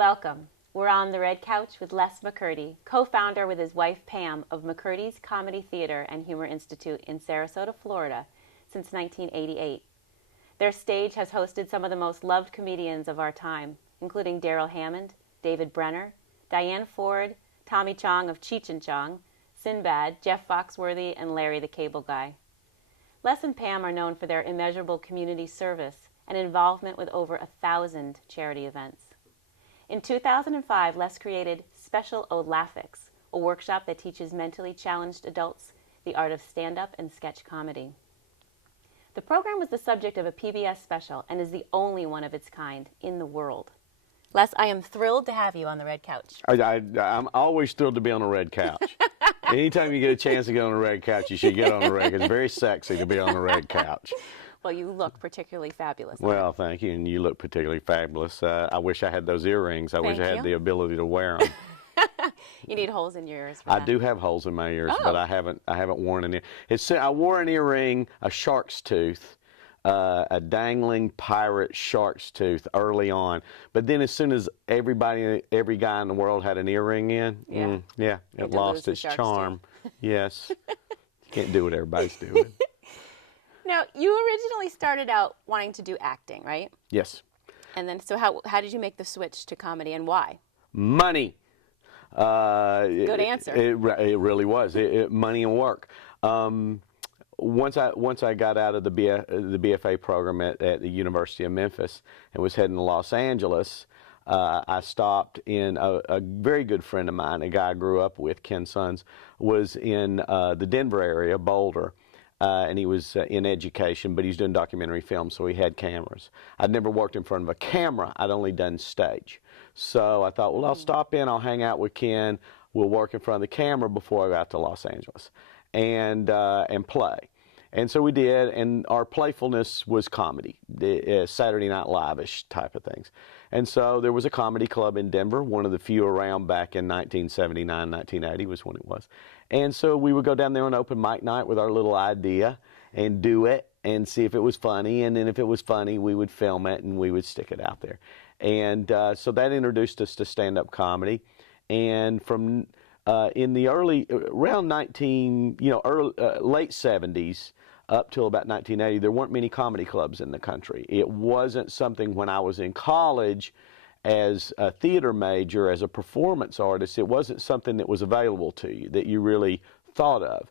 Welcome. We're on the red couch with Les McCurdy, co-founder with his wife Pam of McCurdy's Comedy Theater and Humor Institute in Sarasota, Florida, since 1988. Their stage has hosted some of the most loved comedians of our time, including Darrell Hammond, David Brenner, Diane Ford, Tommy Chong of Cheech and Chong, Sinbad, Jeff Foxworthy, and Larry the Cable Guy. Les and Pam are known for their immeasurable community service and involvement with over 1,000 charity events. In 2005, Les created Special Olafix, a workshop that teaches mentally challenged adults the art of stand-up and sketch comedy. The program was the subject of a PBS special and is the only one of its kind in the world. Les, I am thrilled to have you on the red couch. I'm always thrilled to be on the red couch. Anytime you get a chance to get on the red couch, you should get on the red. It's very sexy to be on the red couch. Well, you look particularly fabulous. Well, thank you, and you look particularly fabulous. I wish I had those earrings. I wish I had the ability to wear them. You need holes in your ears for I that. do have holes in my ears, but I haven't worn an ear. I wore an earring, a shark's tooth, a dangling pirate shark's tooth early on. But then as soon as every guy in the world had an earring in, it lost its charm. Yes. You can't do what everybody's doing. Now, you originally started out wanting to do acting, right? Yes. And then, so how did you make the switch to comedy, and why? Money. Good answer. It really was. Money and work. Once I got out of the BFA program at the University of Memphis and was heading to Los Angeles, I stopped in a very good friend of mine, a guy I grew up with, Ken Sons, was in the Denver area, Boulder. And he was in education, but he's doing documentary films, so he had cameras. I'd never worked in front of a camera. I'd only done stage. So I thought, well, I'll stop in, I'll hang out with Ken, we'll work in front of the camera before I got to Los Angeles and play. And so we did, and our playfulness was comedy, Saturday Night Live-ish type of things. And so there was a comedy club in Denver, one of the few around back in 1979, 1980 was when it was. And so we would go down there on open mic night with our little idea and do it and see if it was funny. And then if it was funny, we would film it and we would stick it out there. And so that introduced us to stand-up comedy. And from in the around late 70s, up till about 1980, there weren't many comedy clubs in the country. It wasn't something when I was in college as a theater major, as a performance artist, it wasn't something that was available to you, that you really thought of.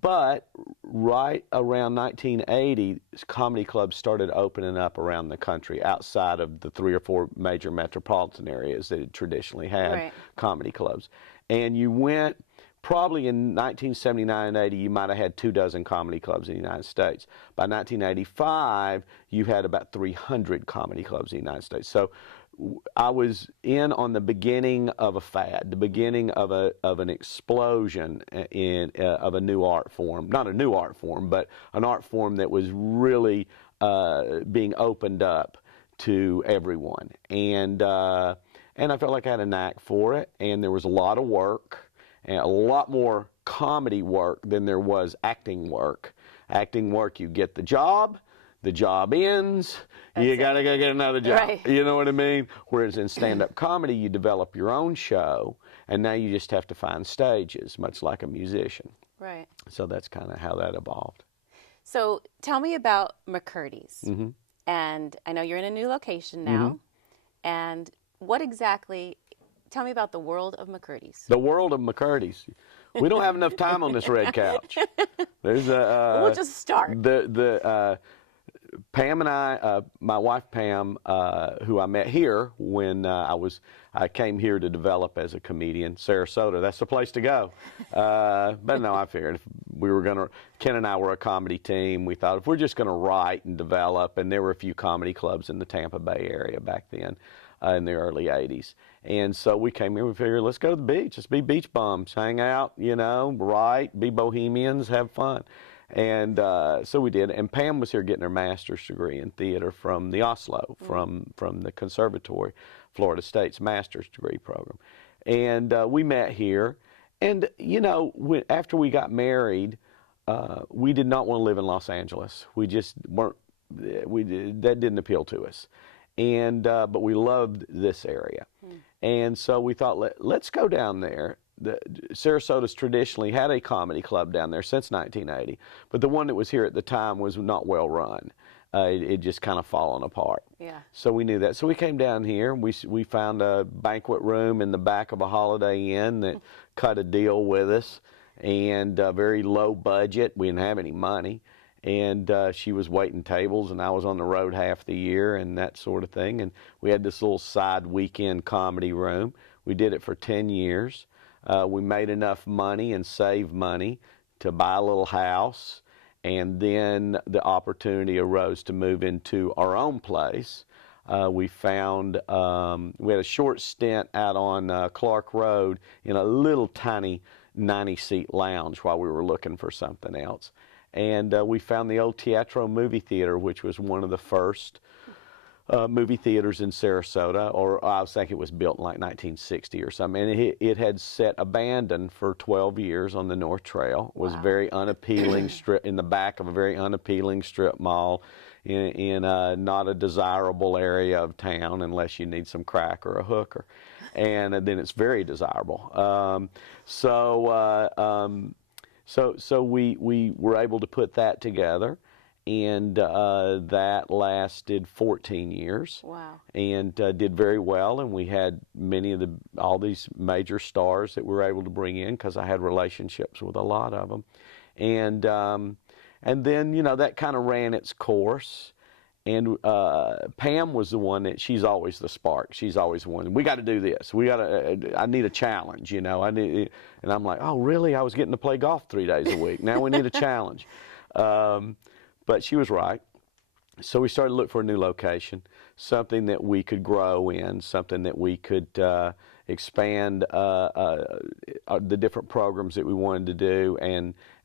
But right around 1980, comedy clubs started opening up around the country outside of the 3 or 4 major metropolitan areas that had traditionally had comedy clubs. And you went, probably in 1979 and 80, you might have had 24 comedy clubs in the United States. By 1985, you had about 300 comedy clubs in the United States. So I was in on the beginning of a fad, the beginning of an explosion of a new art form. Not a new art form, but an art form that was really being opened up to everyone. And I felt like I had a knack for it, and there was a lot of work, and a lot more comedy work than there was acting work. Acting work, you get the job ends, you gotta go get another job. Right. You know what I mean? Whereas in stand-up comedy, you develop your own show, and now you just have to find stages, much like a musician. Right. So that's kind of how that evolved. So tell me about McCurdy's. Mm-hmm. And I know you're in a new location now. Mm-hmm. And tell me about the world of McCurdy's. The world of McCurdy's. We don't have enough time on this red couch. There's we'll just start. Pam and I, my wife Pam, who I met here when I came here to develop as a comedian, Sarasota. That's the place to go. But no, I figured if Ken and I were a comedy team. We thought if we're just gonna write and develop, and there were a few comedy clubs in the Tampa Bay area back then, in the early '80s. And so we came here, we figured, let's go to the beach. Let's be beach bums, hang out, write, be bohemians, have fun. And so we did. And Pam was here getting her master's degree in theater from the Oslo, from the Conservatory, Florida State's master's degree program. And we met here. And, after we got married, we did not want to live in Los Angeles. We just weren't, that didn't appeal to us. but we loved this area. And so we thought, let's go down there. Sarasota's traditionally had a comedy club down there since 1980, but the one that was here at the time was not well run. It just kind of fallen apart. Yeah. So we knew that. So we came down here. We found a banquet room in the back of a Holiday Inn that cut a deal with us, and very low budget. We didn't have any money. And she was waiting tables, and I was on the road half the year and that sort of thing. And we had this little side weekend comedy room. We did it for 10 years. We made enough money and saved money to buy a little house, and then the opportunity arose to move into our own place. We found, we had a short stint out on Clark Road in a little tiny 90-seat lounge while we were looking for something else. And we found the old Teatro movie theater, which was one of the first movie theaters in Sarasota, or I was thinking it was built in like 1960 or something. And it had sat abandoned for 12 years on the North Trail. It was very unappealing strip, in the back of a very unappealing strip mall in not a desirable area of town unless you need some crack or a hooker. And then it's very desirable. So we were able to put that together, and that lasted 14 years. Wow. And did very well, and we had all these major stars that we were able to bring in because I had relationships with a lot of them. And then, you know, that kind of ran its course. And Pam was the one that, she's always the spark. She's always the one, we got to do this. I need a challenge, you know. And I'm like, oh, really? I was getting to play golf 3 days a week. Now we need a challenge. But she was right. So we started to look for a new location, something that we could grow in, something that we could expand the different programs that we wanted to do.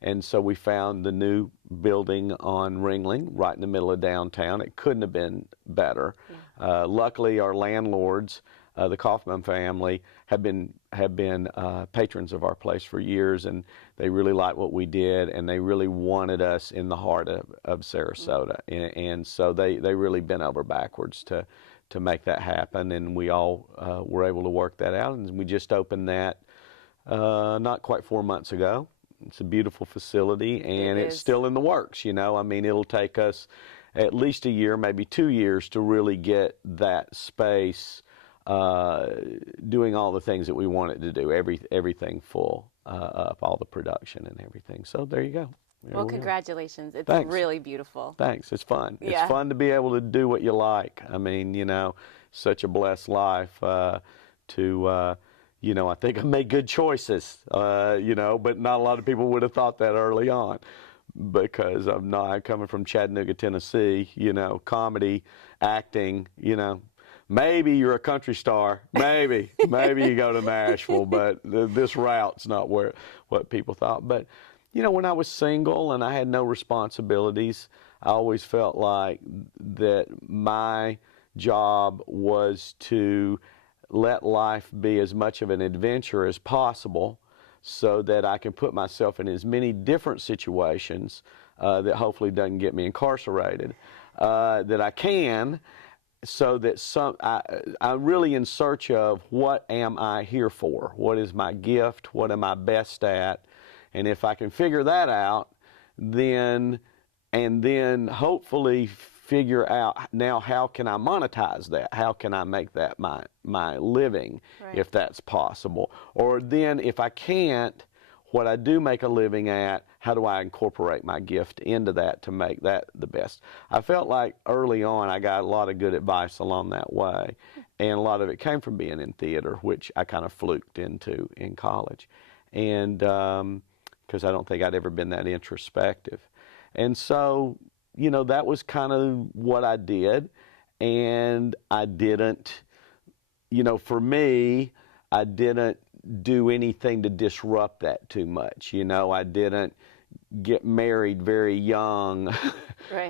And so we found the new building on Ringling, right in the middle of downtown. It couldn't have been better. Yeah. Luckily, our landlords, the Kaufman family, have been patrons of our place for years, and they really liked what we did, and they really wanted us in the heart of Sarasota. And so they really bent over backwards to make that happen, and we all were able to work that out, and we just opened that not quite 4 months ago. It's a beautiful facility, and it's still in the works, you know. I mean, it'll take us at least a year, maybe 2 years, to really get that space doing all the things that we want it to do, everything full up, all the production and everything. So there you go. Well, congratulations. It's really beautiful. Thanks. It's fun. Yeah. It's fun to be able to do what you like. I mean, you know, such a blessed life you know, I think I made good choices, you know, but not a lot of people would have thought that early on, because I'm coming from Chattanooga, Tennessee, you know, comedy, acting, you know. Maybe you're a country star, maybe you go to Nashville, but this route's not what people thought. But, you know, when I was single and I had no responsibilities, I always felt like that my job was to let life be as much of an adventure as possible, so that I can put myself in as many different situations that hopefully doesn't get me incarcerated, that I can, so that I'm really in search of, what am I here for? What is my gift? What am I best at? And if I can figure that out, then hopefully figure out, now how can I monetize that? How can I make that my living, if that's possible? Or then if I can't, what I do make a living at, how do I incorporate my gift into that to make that the best? I felt like early on I got a lot of good advice along that way, and a lot of it came from being in theater, which I kind of fluked into in college, and because I don't think I'd ever been that introspective. And so, you know, that was kind of what I did, and I didn't, you know, for me, I didn't do anything to disrupt that too much. You know, I didn't get married very young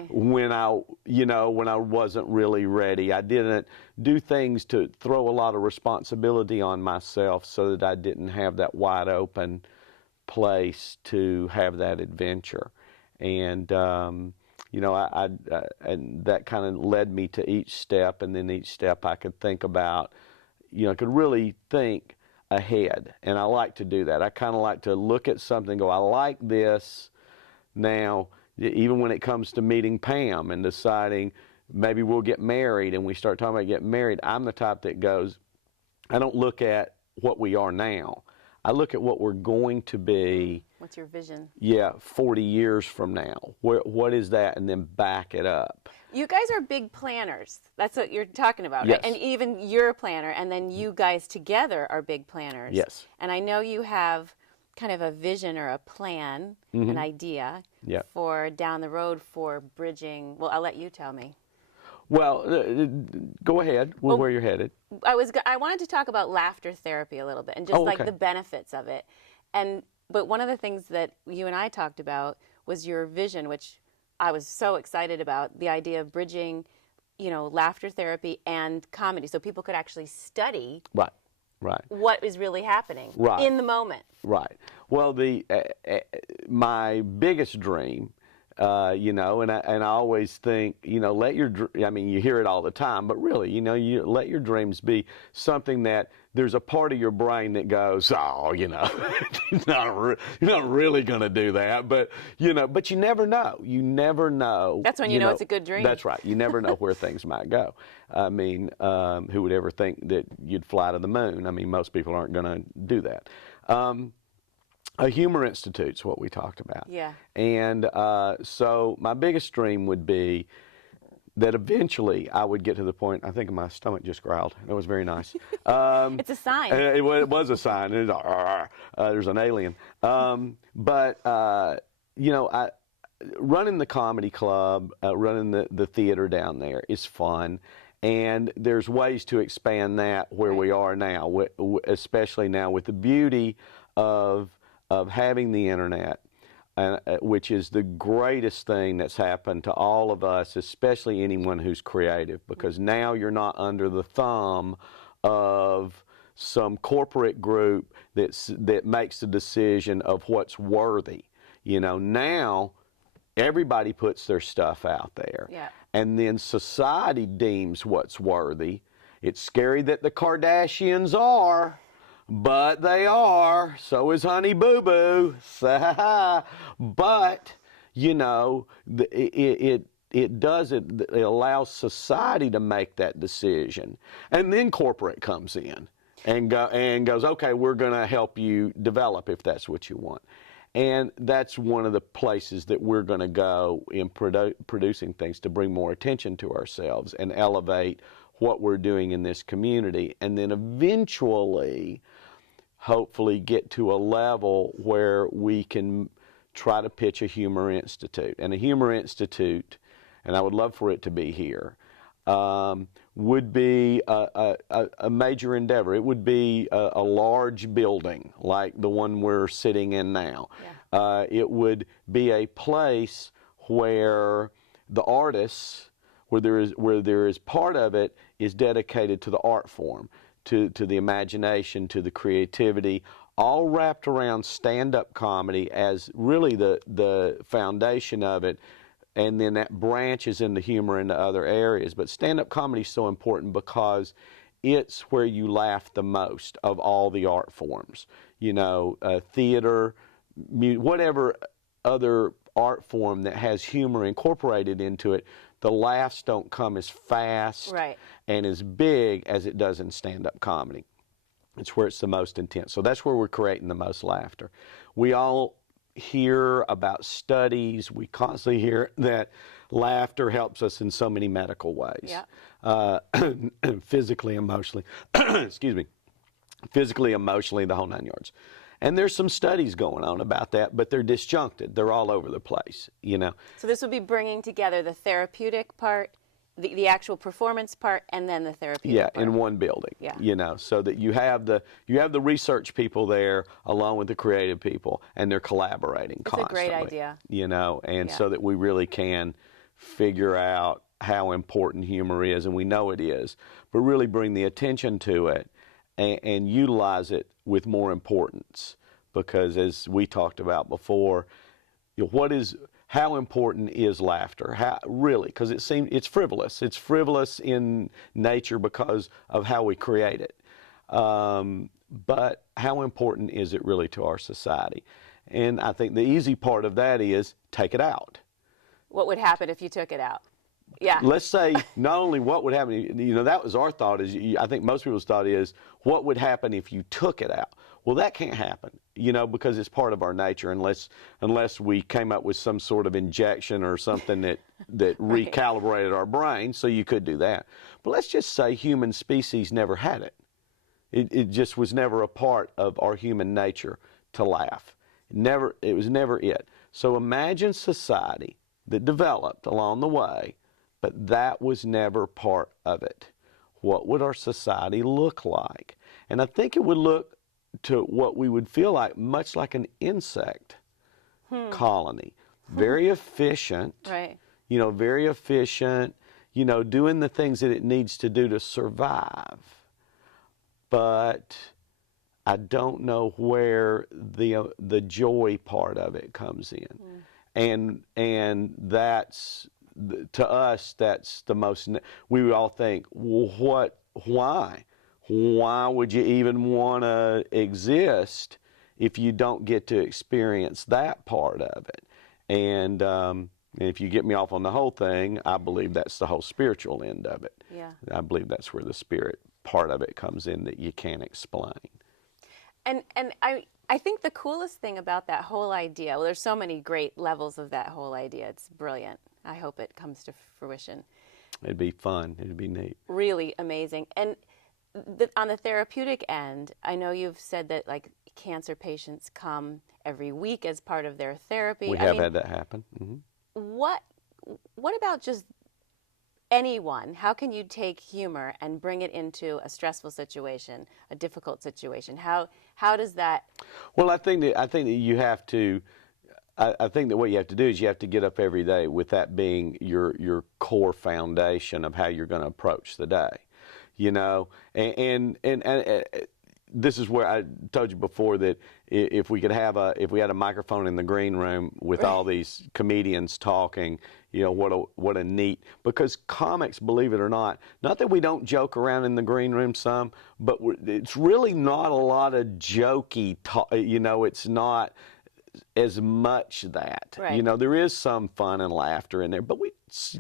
when I wasn't really ready. I didn't do things to throw a lot of responsibility on myself so that I didn't have that wide open place to have that adventure. And you know, and that kind of led me to each step, and then each step I could think about, you know, I could really think ahead, and I like to do that. I kind of like to look at something and go, I like this. Now, even when it comes to meeting Pam and deciding maybe we'll get married, and we start talking about getting married, I'm the type that goes, I don't look at what we are now. I look at what we're going to be. What's your vision? Yeah, 40 years from now. What is that? And then back it up. You guys are big planners. That's what you're talking about, Yes. right? And even you're a planner, and then you guys together are big planners. Yes. And I know you have kind of a vision or a plan, an idea for down the road for bridging. Well, I'll let you tell me. Well, go ahead. Where you're headed. I wanted to talk about laughter therapy a little bit, and just like the benefits of it. But one of the things that you and I talked about was your vision, which I was so excited about, the idea of bridging, you know, laughter therapy and comedy, so people could actually study what is really happening in the moment. Right. Well, my biggest dream, you know, and I always think, you know, I mean, you hear it all the time, but really, you know, you let your dreams be something that there's a part of your brain that goes, oh, you know, you're not really going to do that, but you know, but you never know. You never know. That's when you know it's a good dream. That's right. You never know where things might go. I mean, who would ever think that you'd fly to the moon? I mean, most people aren't going to do that. A humor institute's what we talked about. Yeah. And so my biggest dream would be that eventually I would get to the point, I think my stomach just growled. It was very nice. It's a sign. It was a sign. It was, there's an alien. But, you know, running the comedy club, running the theater down there is fun. And there's ways to expand that where we are now, especially now with the beauty of having the internet, which is the greatest thing that's happened to all of us, especially anyone who's creative, because now you're not under the thumb of some corporate group that makes the decision of what's worthy. You know, now everybody puts their stuff out there. Yeah. And then society deems what's worthy. It's scary that the Kardashians are, but they are. So is Honey Boo Boo. But, you know, it allows society to make that decision. And then corporate comes in and goes, okay, we're going to help you develop if that's what you want. And that's one of the places that we're going to go in producing things to bring more attention to ourselves and elevate what we're doing in this community. And then eventually, hopefully, get to a level where we can try to pitch a humor institute. And a humor institute, and I would love for it to be here, would be a major endeavor. It would be a large building like the one we're sitting in now. Yeah. It would be a place where the artists, where there is part of it is dedicated to the art form, to the imagination, to the creativity, all wrapped around stand-up comedy as really the foundation of it. And then that branches into humor into other areas. But stand-up comedy is so important because it's where you laugh the most of all the art forms. You know, theater, whatever other art form that has humor incorporated into it, the laughs don't come as fast and as big as it does in stand-up comedy. It's where it's the most intense. So that's where we're creating the most laughter. We all hear about studies. We constantly hear that laughter helps us in so many medical ways. Yeah. Physically, emotionally, excuse me, physically, emotionally, the whole 9 yards. And there's some studies going on about that, but they're disjuncted. They're all over the place, you know. So this would be bringing together the therapeutic part, the actual performance part, and then the therapeutic part. In one building. Yeah. You know, so that you have the research people there along with the creative people, and they're collaborating constantly. It's a great idea. You know, and so that we really can figure out how important humor is, and we know it is, but really bring the attention to it and utilize it with more importance, because as we talked about before, you know, how important is laughter? How, really, because it's frivolous. It's frivolous in nature because of how we create it. But how important is it really to our society? And I think the easy part of that is take it out. What would happen if you took it out? Yeah. Let's say not only what would happen, that was our thought. I think most people's thought is, what would happen if you took it out? Well, that can't happen, because it's part of our nature unless we came up with some sort of injection or something that Right. recalibrated our brain, so you could do that. But let's just say human species never had it. It just was never a part of our human nature to laugh. It was never it. So imagine society that developed along the way, but that was never part of it. What would our society look like? And I think it would look to what we would feel like, much like an insect colony. Very efficient, Right. Very efficient, doing the things that it needs to do to survive. But I don't know where the joy part of it comes in. And that's, to us, that's the most, we would all think, well, why? Why would you even want to exist if you don't get to experience that part of it? And if you get me off on the whole thing, I believe that's the whole spiritual end of it. Yeah. I believe that's where the spirit part of it comes in that you can't explain. And I think the coolest thing about that whole idea, well, there's so many great levels of that whole idea. It's brilliant. I hope it comes to fruition. It'd be fun. It'd be neat. Really amazing. And on the therapeutic end, I know you've said that like cancer patients come every week as part of their therapy. We have had that happen. Mm-hmm. What about just anyone? How can you take humor and bring it into a stressful situation, a difficult situation? How does that? Well, I think that you have to. I think that what you have to do is you have to get up every day with that being your core foundation of how you're going to approach the day, and this is where I told you before that if we had a microphone in the green room with all these comedians talking, what a neat, because comics, believe it or not that we don't joke around in the green room some, but it's really not a lot of jokey talk, it's not as much that. Right. There is some fun and laughter in there, but we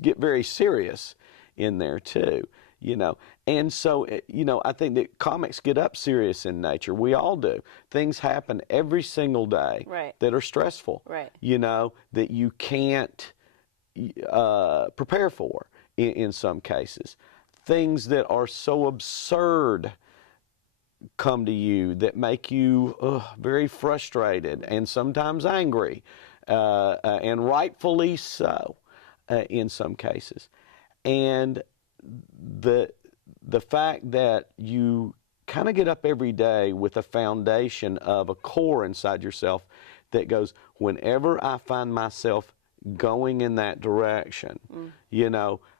get very serious in there too. And so, I think that comics get up serious in nature. We all do. Things happen every single day Right. that are stressful, Right. that you can't prepare for in some cases. Things that are so absurd come to you that make you very frustrated and sometimes angry, and rightfully so in some cases. And the fact that you kind of get up every day with a foundation of a core inside yourself that goes, whenever I find myself going in that direction,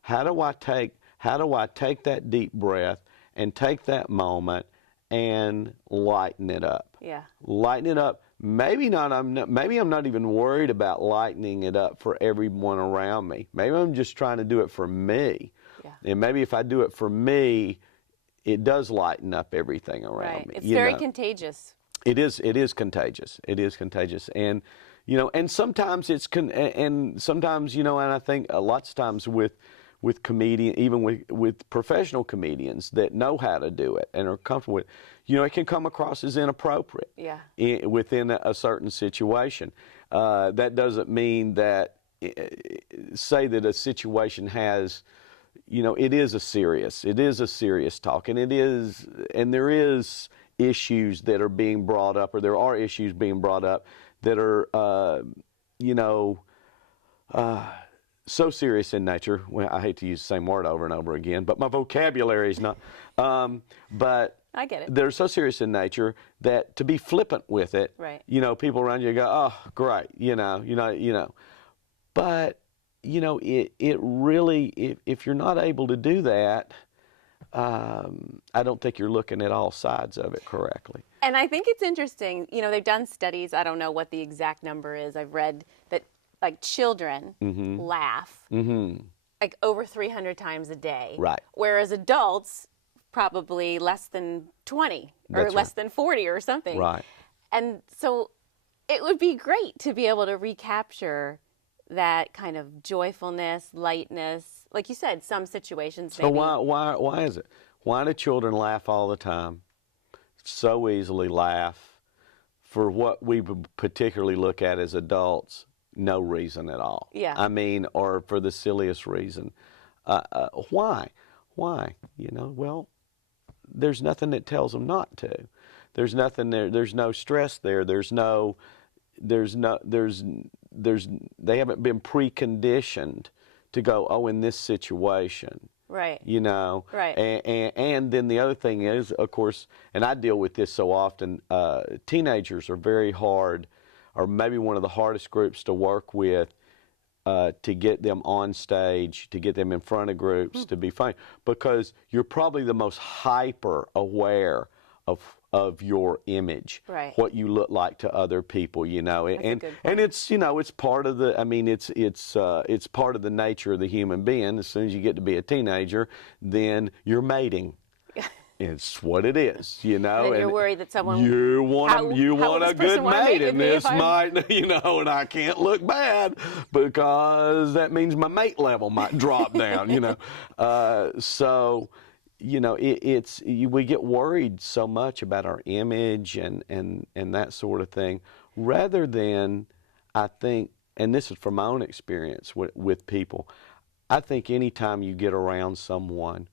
how do I take that deep breath and take that moment and lighten it up? Yeah. Lighten it up. Maybe I'm not even worried about lightening it up for everyone around me. Maybe I'm just trying to do it for me. Yeah. And maybe if I do it for me, it does lighten up everything around me. It's very contagious. It is contagious. It is contagious. And, and sometimes and sometimes, and I think lots of times with even with professional comedians that know how to do it and are comfortable with it, it can come across as inappropriate. Yeah. Within a certain situation. That doesn't mean that, say that a situation has, it is a serious talk, and there is issues that are being brought up, or there are issues being brought up that are, so serious in nature. Well, I hate to use the same word over and over again, but my vocabulary is not. But I get it. they're so serious in nature that to be flippant with it, Right. People around you go, oh, great, But it really, if you're not able to do that, I don't think you're looking at all sides of it correctly. And I think it's interesting, they've done studies, I don't know what the exact number is, I've read that like children laugh like over 300 times a day. Right. Whereas adults probably less than 20 or That's less right. than 40 or something. Right. And so it would be great to be able to recapture that kind of joyfulness, lightness. Like you said, some situations So maybe. why is it? Why do children laugh all the time? So easily laugh for what we would particularly look at as adults, no reason at all. Yeah. I mean, or for the silliest reason. Why? Why? You know, well, there's nothing that tells them not to. There's nothing there. There's no stress there. They haven't been preconditioned to go, oh, in this situation. Right. You know, Right. And then the other thing is, of course, and I deal with this so often, teenagers are very hard, or maybe one of the hardest groups to work with, to get them on stage, to get them in front of groups, to be funny, because you're probably the most hyper aware of your image, Right. what you look like to other people, you know, That's a good point. and it's, you know, it's part of the, I mean, it's part of the nature of the human being. As soon as you get to be a teenager, then you're mating. It's what it is, you know. And you're worried that someone you want a good mate, and this I'm... might, you know, and I can't look bad because that means my mate level might drop down, you know. So, you know, we get worried so much about our image and that sort of thing, rather than, I think, and this is from my own experience with people, I think anytime you get around someone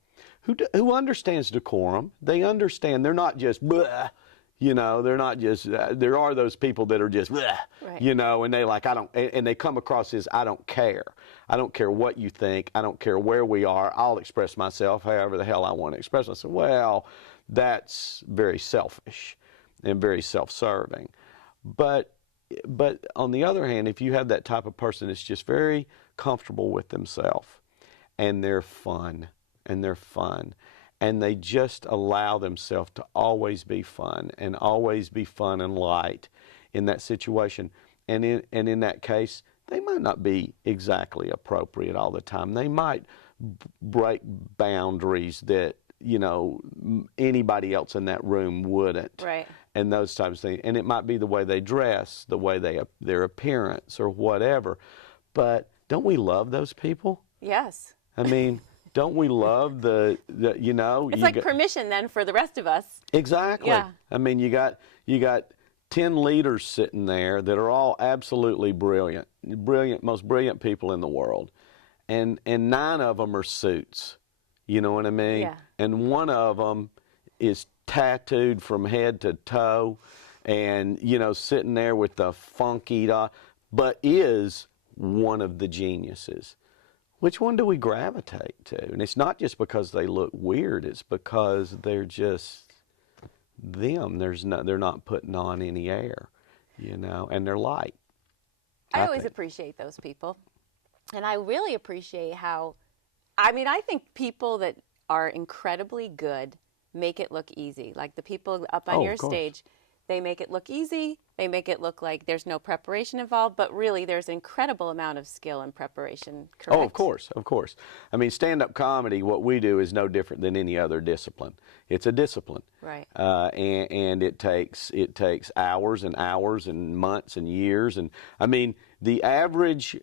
who understands decorum, they understand, they're not just bleh, you know, they're not just, there are those people that are just bleh, Right. you know, and they like, and they come across as, I don't care. I don't care what you think. I don't care where we are. I'll express myself however the hell I want to express myself. Well, that's very selfish and very self-serving. But on the other hand, if you have that type of person that's just very comfortable with themselves, and they're fun, and they just allow themselves to always be fun and light in that situation, and in that case, they might not be exactly appropriate all the time. They might break boundaries that, you know, anybody else in that room wouldn't. Right. And those types of things. And it might be the way they dress, the way their appearance, or whatever. But don't we love those people? Yes. I mean, don't we love the you know? It's like permission then for the rest of us. Exactly. Yeah. I mean, you got 10 leaders sitting there that are all absolutely brilliant, most brilliant people in the world, and 9 of them are suits. You know what I mean? Yeah. And one of them is tattooed from head to toe, and, you know, sitting there with the funky, but is one of the geniuses. Which one do we gravitate to? And it's not just because they look weird, it's because they're just them. They're not putting on any air, you know, and they're light. I always appreciate those people. And I really appreciate how, I mean, I think people that are incredibly good make it look easy. Like the people up on your stage, they make it look easy. They make it look like there's no preparation involved, but really there's an incredible amount of skill and preparation, correct? Oh, of course, of course. I mean, stand-up comedy, what we do is no different than any other discipline. It's a discipline. Right. And it takes hours and hours and months and years. And I mean, the average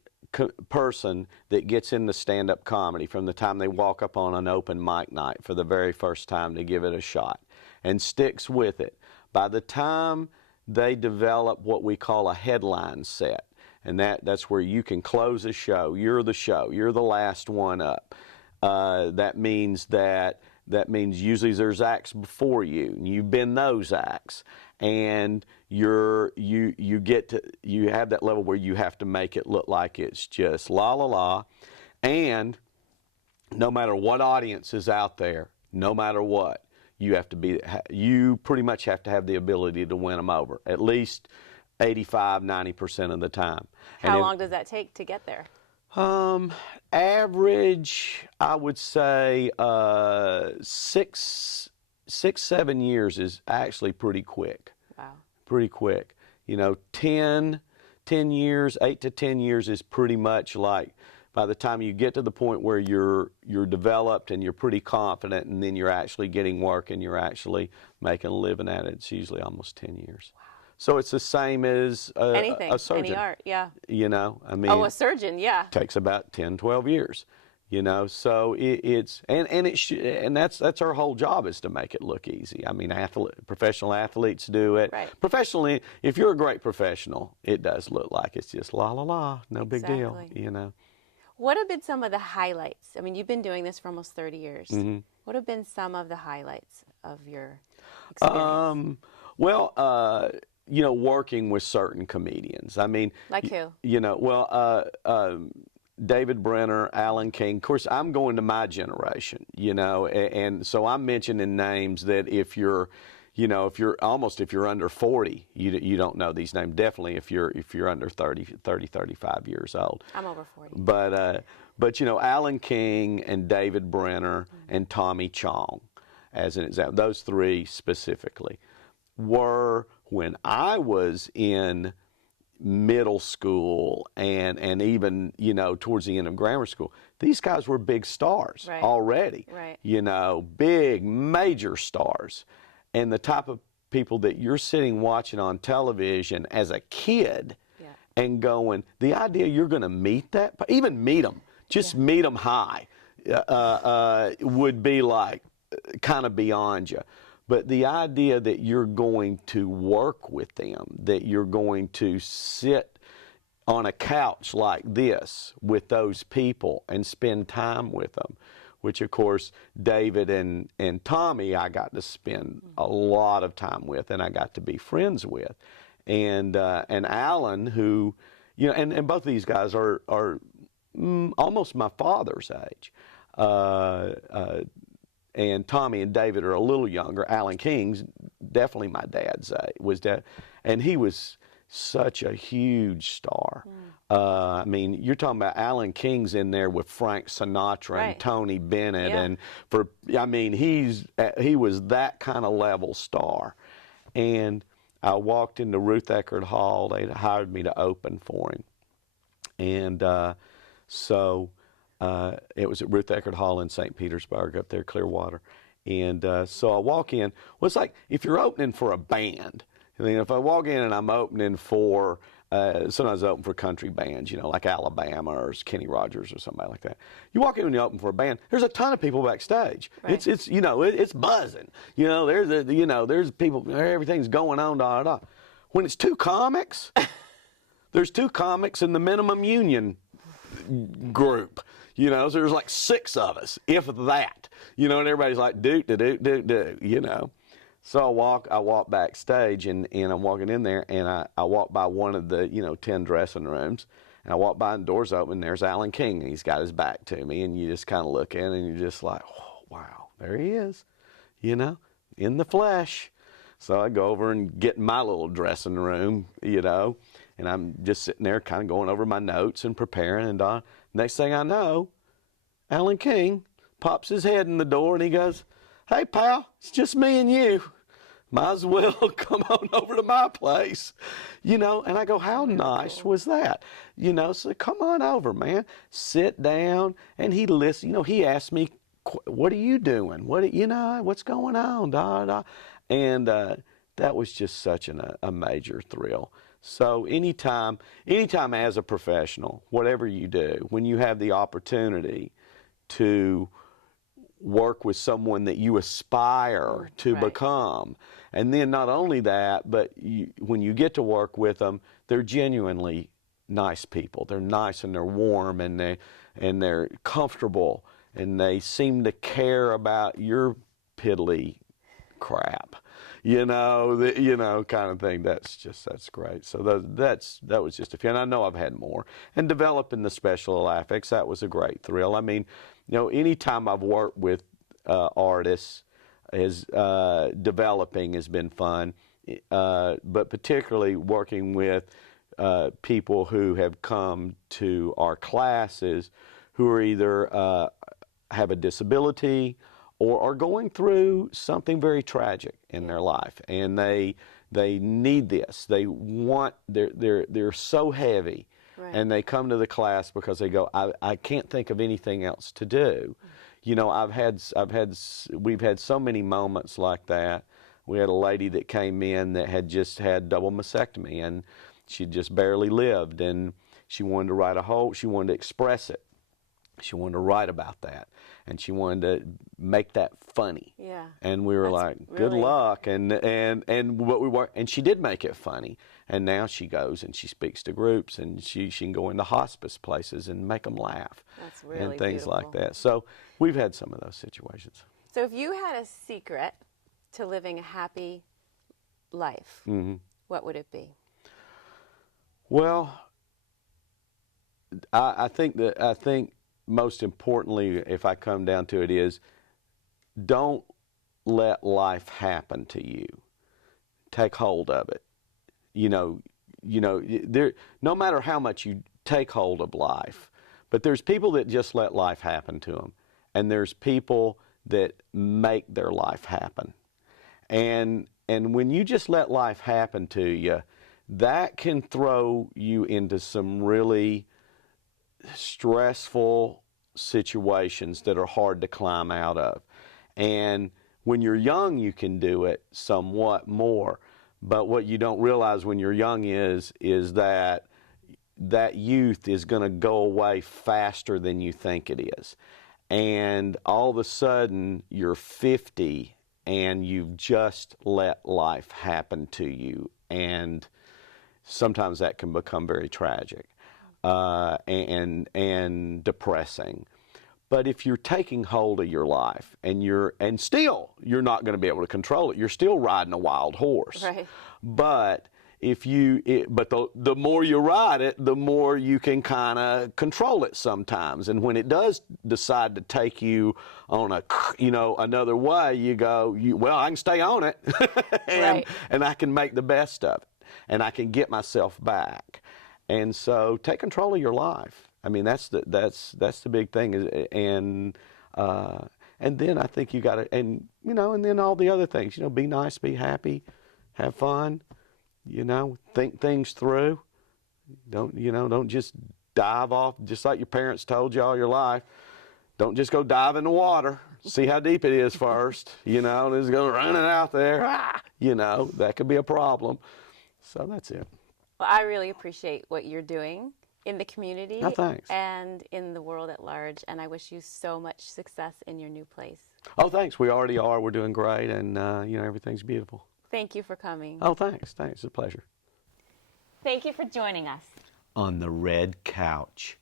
person that gets into stand-up comedy from the time they walk up on an open mic night for the very first time to give it a shot and sticks with it, by the time they develop what we call a headline set, and that's where you can close a show. You're the last one up. That means usually there's acts before you, and you've been those acts, and you have that level where you have to make it look like it's just la la la, and no matter what audience is out there, no matter what, you pretty much have to have the ability to win them over, at least 85-90% of the time. How long does that take to get there? Average, I would say 6-7 years is actually pretty quick. Wow. Pretty quick. You know, 10 10 years, 8 to 10 years is pretty much like by the time you get to the point where you're developed and you're pretty confident, and then you're actually getting work and you're actually making a living at it, it's usually almost 10 years. Wow. So it's the same as anything, a surgeon. any art, yeah. You know, I mean. Oh, a surgeon, yeah. Takes about 10, 12 years. You know, so and that's our whole job, is to make it look easy. I mean, professional athletes do it. Right. Professionally, if you're a great professional, it does look like it's just la la la, no big deal. You know. What have been some of the highlights? I mean, you've been doing this for almost 30 years. Mm-hmm. What have been some of the highlights of your experience? Well, you know, working with certain comedians. I mean, like who? You know, well. David Brenner, Alan King. Of course, I'm going to my generation, you know, and so I'm mentioning names that if you're, you know, if you're under 40, you don't know these names. Definitely if you're under 30, 35 years old. I'm over 40. But you know, Alan King and David Brenner and Tommy Chong, as an example, those three specifically, were, when I was in middle school and even, you know, towards the end of grammar school, these guys were big stars already. Right. You know, big, major stars. And the type of people that you're sitting watching on television as a kid and going, the idea you're going to meet that, even meet them, just meet them high, would be like kind of beyond you. But the idea that you're going to work with them, that you're going to sit on a couch like this with those people and spend time with them, which of course David and Tommy I got to spend a lot of time with, and I got to be friends with. And Alan, who, you know, and both of these guys are almost my father's age. And Tommy and David are a little younger. Alan King's definitely my dad's age, and he was such a huge star. I mean, you're talking about Alan King's in there with Frank Sinatra and Tony Bennett, and I mean, he was that kind of level star. And I walked into Ruth Eckerd Hall. They hired me to open for him, and so. It was at Ruth Eckerd Hall in St. Petersburg up there, Clearwater. And so I walk in. Well, it's like if you're opening for a band. I mean, if I walk in and I'm opening for, sometimes I open for country bands, you know, like Alabama or Kenny Rogers or somebody like that. You walk in and you open for a band, there's a ton of people backstage. Right. It's you know, it's buzzing. You know, there's people, everything's going on, da, da, da. When it's two comics, there's two comics in the minimum union group. You know, so there's like 6 of us, if that. You know, and everybody's like, do, you know. So I walk backstage, and I'm walking in there, and I walk by one of the, you know, 10 dressing rooms, and I walk by and the door's open, and there's Alan King, and he's got his back to me, and you just kind of look in, and you're just like, oh, wow, there he is, you know, in the flesh. So I go over and get in my little dressing room, you know, and I'm just sitting there kind of going over my notes and preparing, and next thing I know, Alan King pops his head in the door and he goes, "Hey, pal, it's just me and you. Might as well come on over to my place." You know, and I go, how nice was that? You know, so come on over, man. Sit down. And he listened. You know, he asked me, "What are you doing? You know, what's going on?" Da, da. And that was just such a major thrill. So anytime as a professional, whatever you do, when you have the opportunity to work with someone that you aspire to become, and then not only that, but when you get to work with them, they're genuinely nice people. They're nice and they're warm and they're comfortable and they seem to care about your piddly crap. You know, kind of thing. That's great. So that was just a few. And I know I've had more. And developing the special effects, that was a great thrill. I mean, you know, anytime I've worked with artists, developing has been fun. But particularly working with people who have come to our classes who are either have a disability or are going through something very tragic in their life, and they they need this. They want, they're so heavy. Right. And they come to the class because they go, I can't think of anything else to do. You know, we've had so many moments like that. We had a lady that came in that had just had double mastectomy, and she just barely lived, and she wanted to write she wanted to express it. She wanted to write about that, and she wanted to make that funny. Yeah. And we were like, good luck. And what we were, and she did make it funny. And now she goes and she speaks to groups, and she can go into hospice places and make them laugh. That's really and things beautiful. like that. So we've had some of those situations. So if you had a secret to living a happy life, what would it be? Well, I think most importantly, if I come down to it, is don't let life happen to you. Take hold of it. You know, there, no matter how much you take hold of life, but there's people that just let life happen to them, and there's people that make their life happen. And when you just let life happen to you, that can throw you into some really stressful situations that are hard to climb out of. And when you're young, you can do it somewhat more. But what you don't realize when you're young is that youth is going to go away faster than you think it is. And all of a sudden, you're 50 and you've just let life happen to you. And sometimes that can become very tragic and depressing. But if you're taking hold of your life and still you're not going to be able to control it, you're still riding a wild horse. Right. But the more you ride it, the more you can kind of control it sometimes. And when it does decide to take you on another way, you go, well, I can stay on it, and I can make the best of it, and I can get myself back. And so take control of your life. I mean, that's the big thing, and then I think you got to, and then all the other things, be nice, be happy, have fun, think things through. Don't just dive off just like your parents told you all your life. Don't just go dive in the water. See how deep it is first. Just go running out there. That could be a problem. So that's it. Well, I really appreciate what you're doing in the community and in the world at large, and I wish you so much success in your new place. Oh, thanks. We already are. We're doing great, and everything's beautiful. Thank you for coming. Oh, thanks. It's a pleasure. Thank you for joining us on the Red Couch.